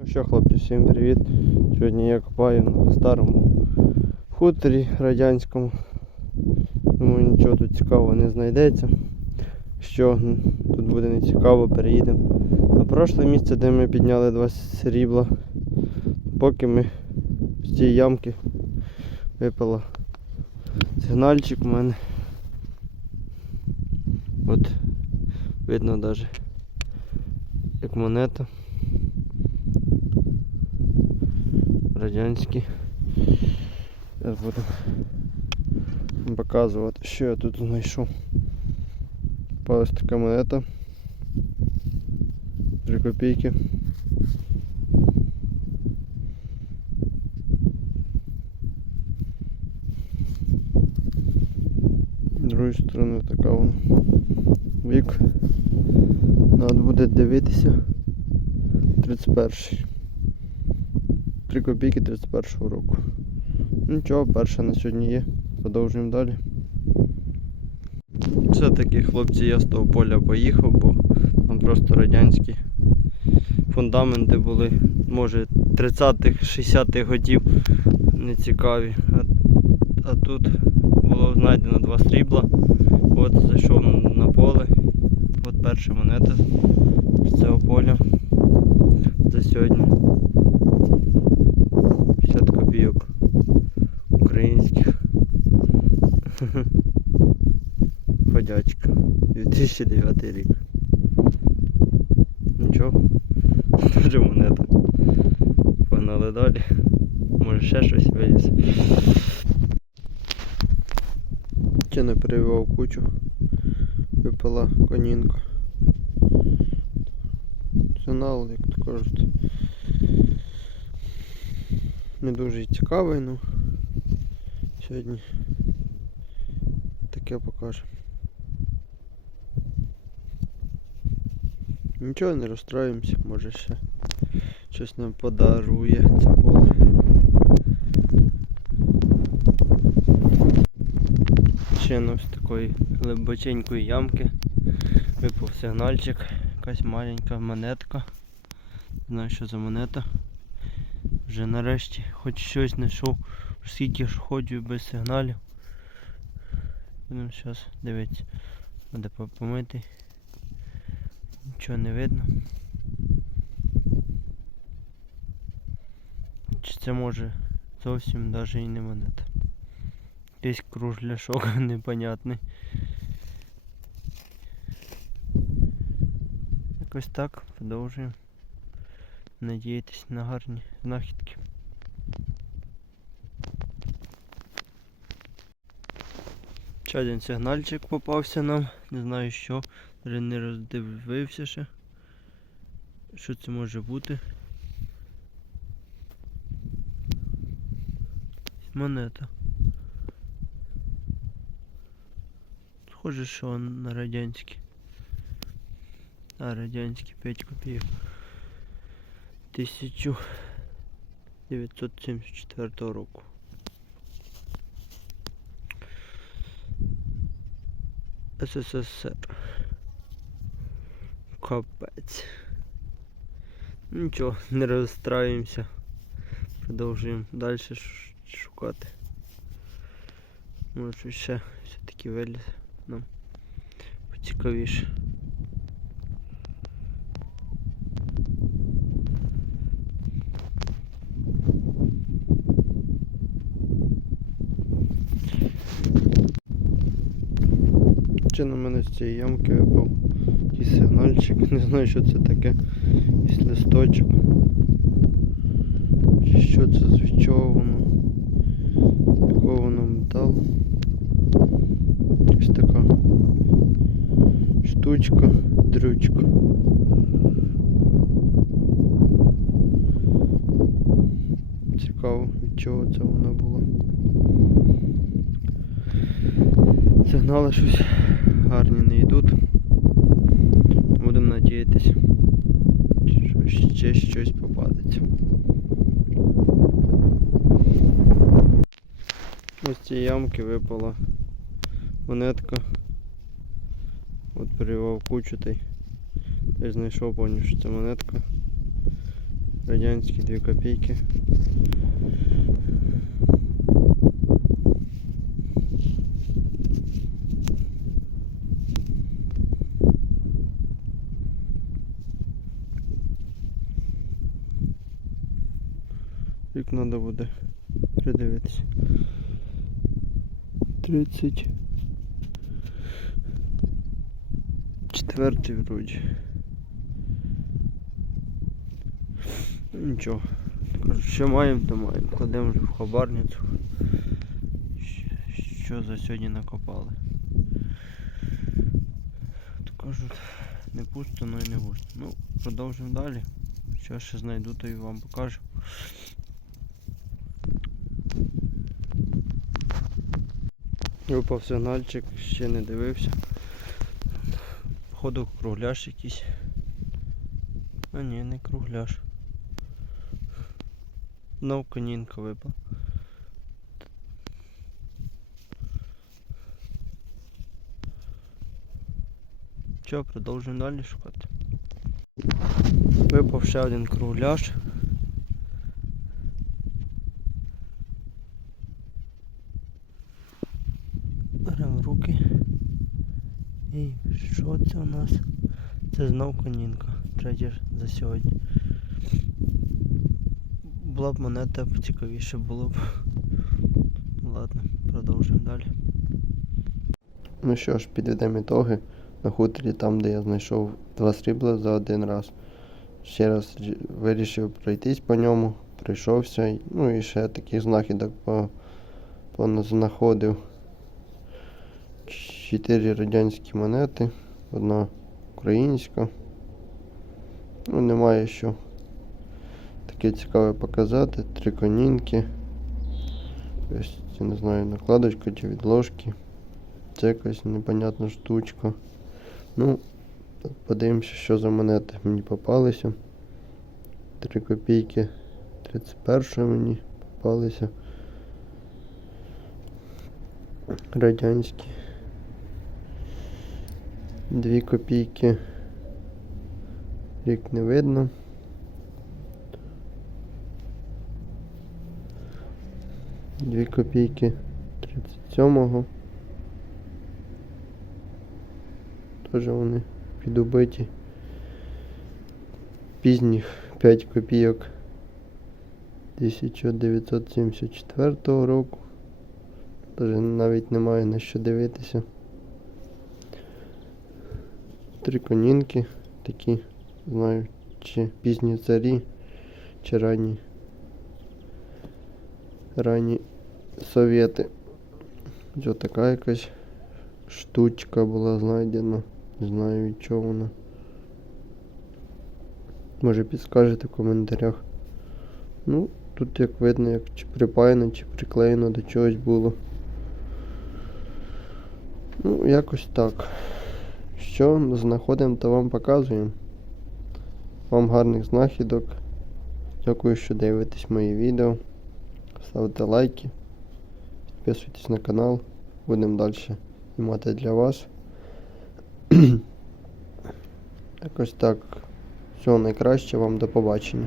Ну що, хлопці, всім привіт. Сьогодні я копаю на старому хуторі радянському. Думаю, нічого тут цікавого не знайдеться. Що тут буде не цікаво, переїдемо на прошле місце, де ми підняли два срібла. Поки ми з цієї ямки випала сигнальчик у мене. От видно навіть як монета. Радянські. Зараз буду показувати, що я тут знайшов. Попалась така монета. 3 копійки. З другої сторони така вона. Вік. Надо буде дивитися. 31 3 копійки 31 року. Нічого, перша на сьогодні є. Продовжуємо далі. Все-таки, хлопці, я з того поля поїхав, бо там просто радянські фундаменти були, може 30-х, 60-х годів нецікаві. А, а тут було знайдено два срібла. От зайшов на поле. От перша монета з цього поля за сьогодні. Ходячка. 2009 рік. Нічого. Дуже монета. Погнали далі. Може ще щось виліз. Ще не перевивав кучу. Випала конінка. Сигнал, як то кажуть не дуже цікавий, ну сьогодні таке покаже. Нічого не розстроїмося, може ще щось нам подарує це поле. Ще з такої глибоченької ямки випав сигнальчик, якась маленька монетка. Не знаю що за монета. Вже нарешті хоч щось знайшов. Скільки ж ходжу без сигналів. Будемо зараз дивитися. По- помити. Нічого не видно. Чи це може зовсім навіть і не монета. Якийсь кружляшок непонятний. Якось так, продовжуємо надіятись на гарні знахідки. Ще один сигнальчик попався нам, не знаю що, вже не роздивився ще. Що це може бути? Монета. Схоже, що на радянські. А, радянські 5 копійок. 1974 року. СССР. Капець. Нічого, не розстраюємося. Продовжуємо далі шукати. Може ще все-таки виліз нам поцікавіше. Ще на мене з цієї ямки випав якийсь сигнальчик. Не знаю, що це таке. Якийсь листочок. Чи що це з чого воно? Якого воно метал? Ось така штучка, дрючка. Цікаво, від чого це воно було. Сигнали щось гарні не йдуть. Будемо надіятися, що ще щось попадеться. Ось цієї ямки випала монетка. От перевав кучу та й знайшов, поняв, що це монетка. Радянські 2 копійки. Як треба буде придивитися. 30. Четвертий вроді. Нічого. Що маємо, то маємо. Кладемо вже в хабарницю. Що за сьогодні накопали. Кажуть, не пусто, ну і не густо. Ну, продовжимо далі. Що ще знайду, то і вам покажу. Випав сигнальчик, ще не дивився. Походу кругляш якийсь. А ні, не кругляш. Знов конінка випав. Що, продовжуємо далі шукати. Випав ще один кругляш. Беремо в руки. І що це у нас? Це знов конінка. Третя за сьогодні. Була б монета цікавіше було б. Ладно, продовжуємо далі. Ну що ж, підведемо ітоги. На хуторі там, де я знайшов два срібла за один раз. Ще раз вирішив пройтись по ньому, пройшовся. й- Ну і ще таких знахідок по, поназнаходив. Чотири радянські монети, одна українська. Ну, немає що таке цікаве показати. Три конінки. Ось, я не знаю, накладочка чи відложки. Це якась непонятна штучка. Ну, подивимося, що за монети мені попалися. 3 копійки 31 мені попалися. Радянські. 2 копійки. Рік не видно. Дві копійки 37-го. Теж вони підубиті. Пізніх 5 копійок 1974 року. Даже навіть немає на що дивитися. Три конінки такі, знаю, чи пізні царі, чи ранні. Ранні совєти. Ось така якась штучка була знайдена. Не знаю від чого вона. Може підскажете в коментарях. Ну, тут як видно, як чи припаяно, чи приклеєно до чогось було. Ну, якось так. Що знаходимо, то вам показуємо. Вам гарних знахідок. Дякую, що дивитесь мої відео. Ставте лайки, підписуйтесь на канал. Будемо далі знімати для вас. Якось так. Всього найкраще вам до побачення.